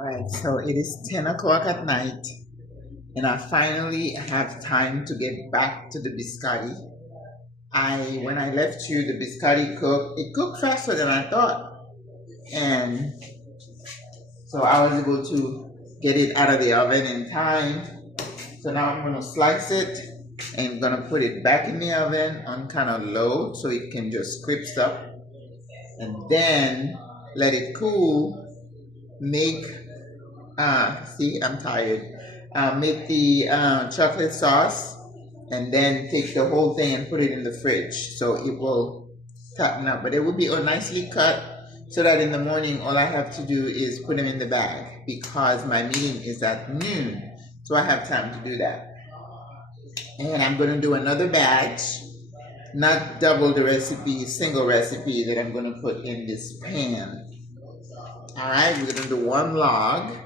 Alright, so it is 10 o'clock at night, and I finally have time to get back to the biscotti. When I left you, the biscotti it cooked faster than I thought. And so I was able to get it out of the oven in time. So now I'm gonna slice it and gonna put it back in the oven on kind of low so it can just crisp up. And then let it cool, make see, I'm tired. Make the chocolate sauce, and then take the whole thing and put it in the fridge so it will toughen up. But it will be nicely cut so that in the morning all I have to do is put them in the bag because my meeting is at noon. So I have time to do that. And I'm going to do another batch, not double the recipe, single recipe that I'm going to put in this pan. All right, we're going to do one log,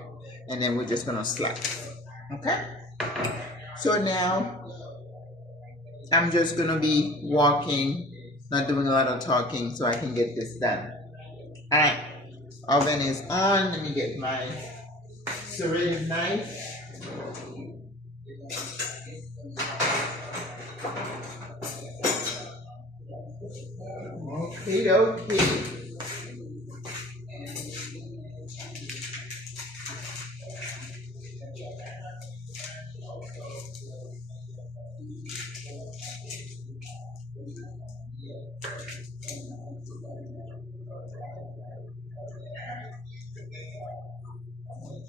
and then we're just going to slice. Okay? So now I'm just going to be walking, not doing a lot of talking so I can get this done. All right, oven is on. Let me get my serrated knife.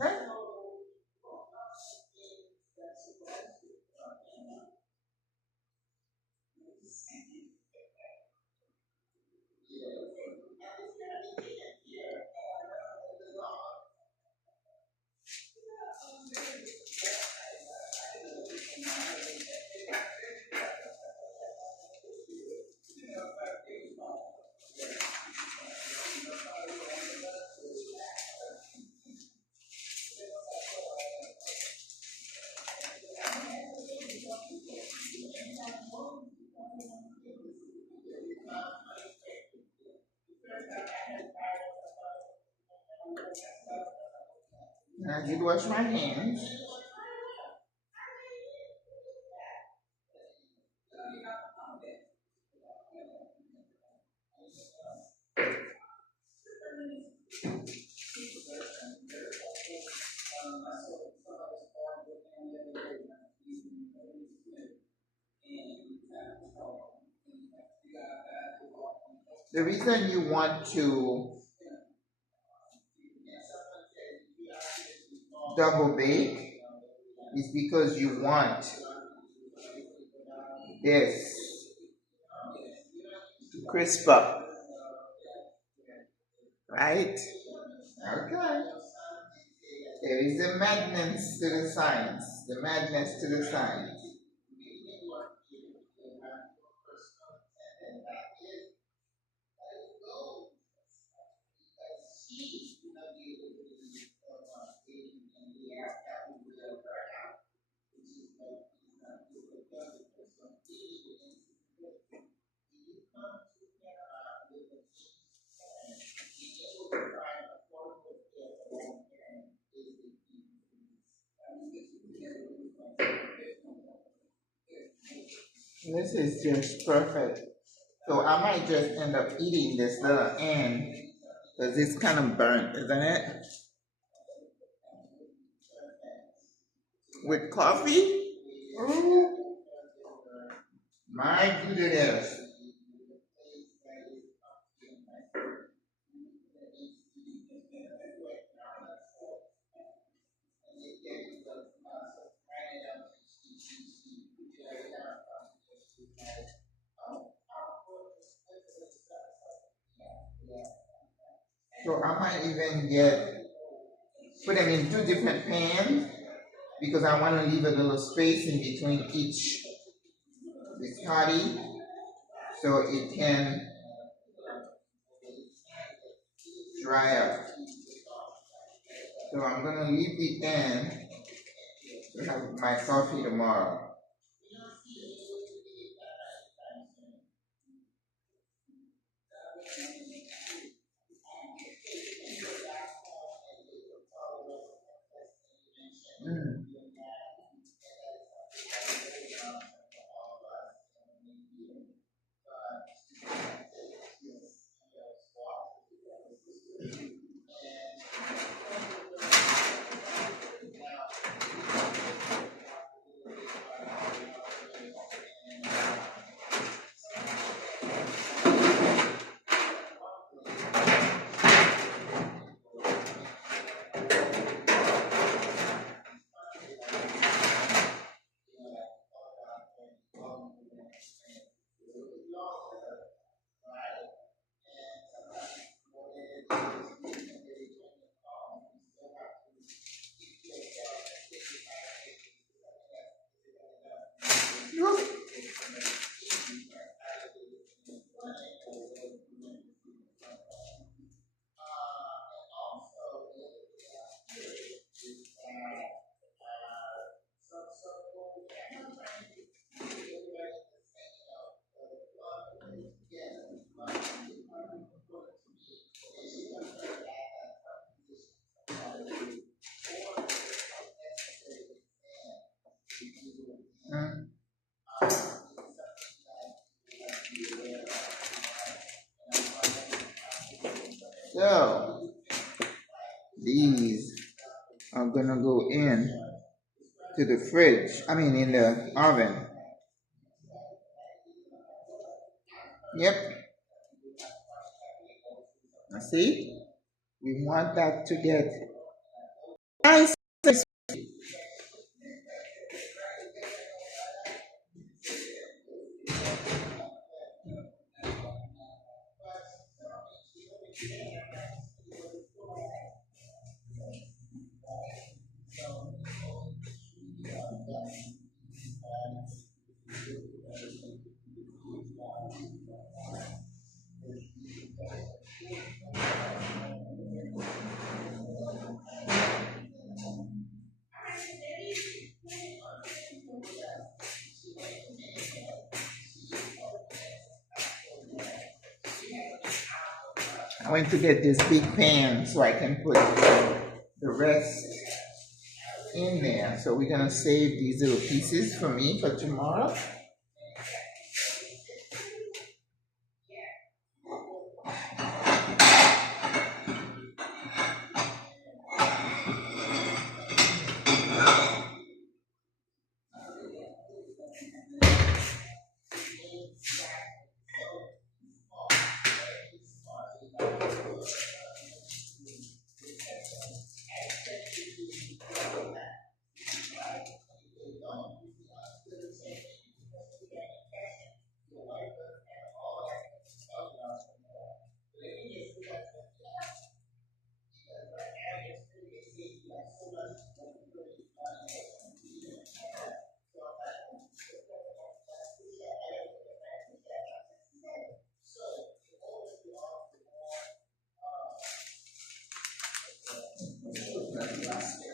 Okay. I did wash my hands. The reason you want to double bake is because you want this to crisp up, right? Okay. There is a madness to the science. The madness to the science. This is just perfect. So I might just end up eating this little end because it's kind of burnt, isn't it? With coffee? Ooh. My goodness. So I might even put them in two different pans because I want to leave a little space in between each biscotti so it can dry up. So I'm going to leave the end to have my coffee tomorrow. Mm. Mm. So these are gonna go in to the fridge. I mean, in the oven. Yep. Now see, we want that to get nice. I went to get this big pan so I can put the rest in there. So we're gonna save these little pieces for me for tomorrow.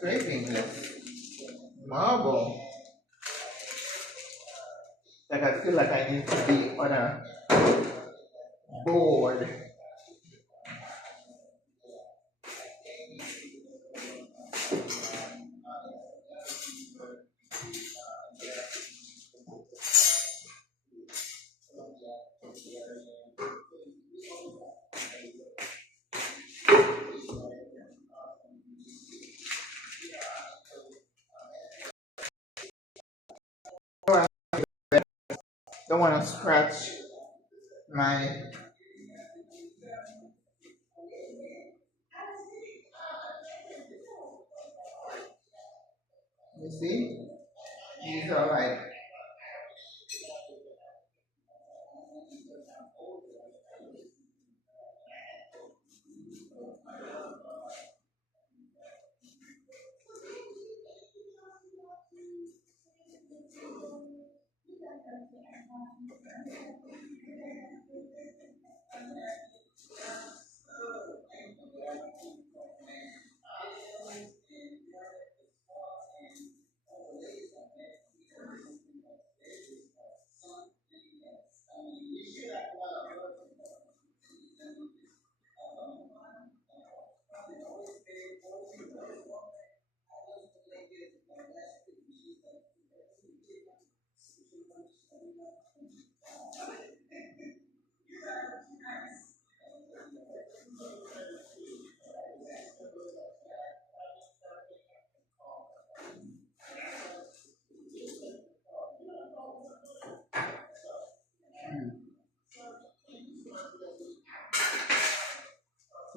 Scraping this marble. Like I feel like I need to be on a board. Don't want to scratch my. You see, these are like.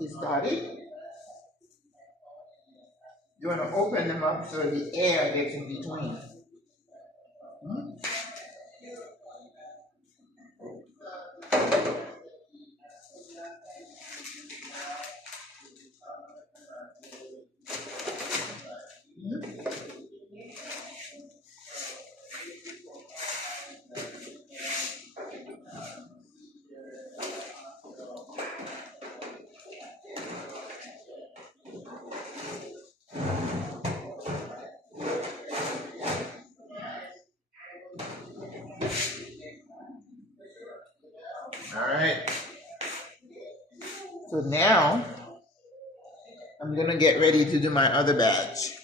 Biscotti. You want to open them up so the air gets in between. All right. So now I'm gonna get ready to do my other batch.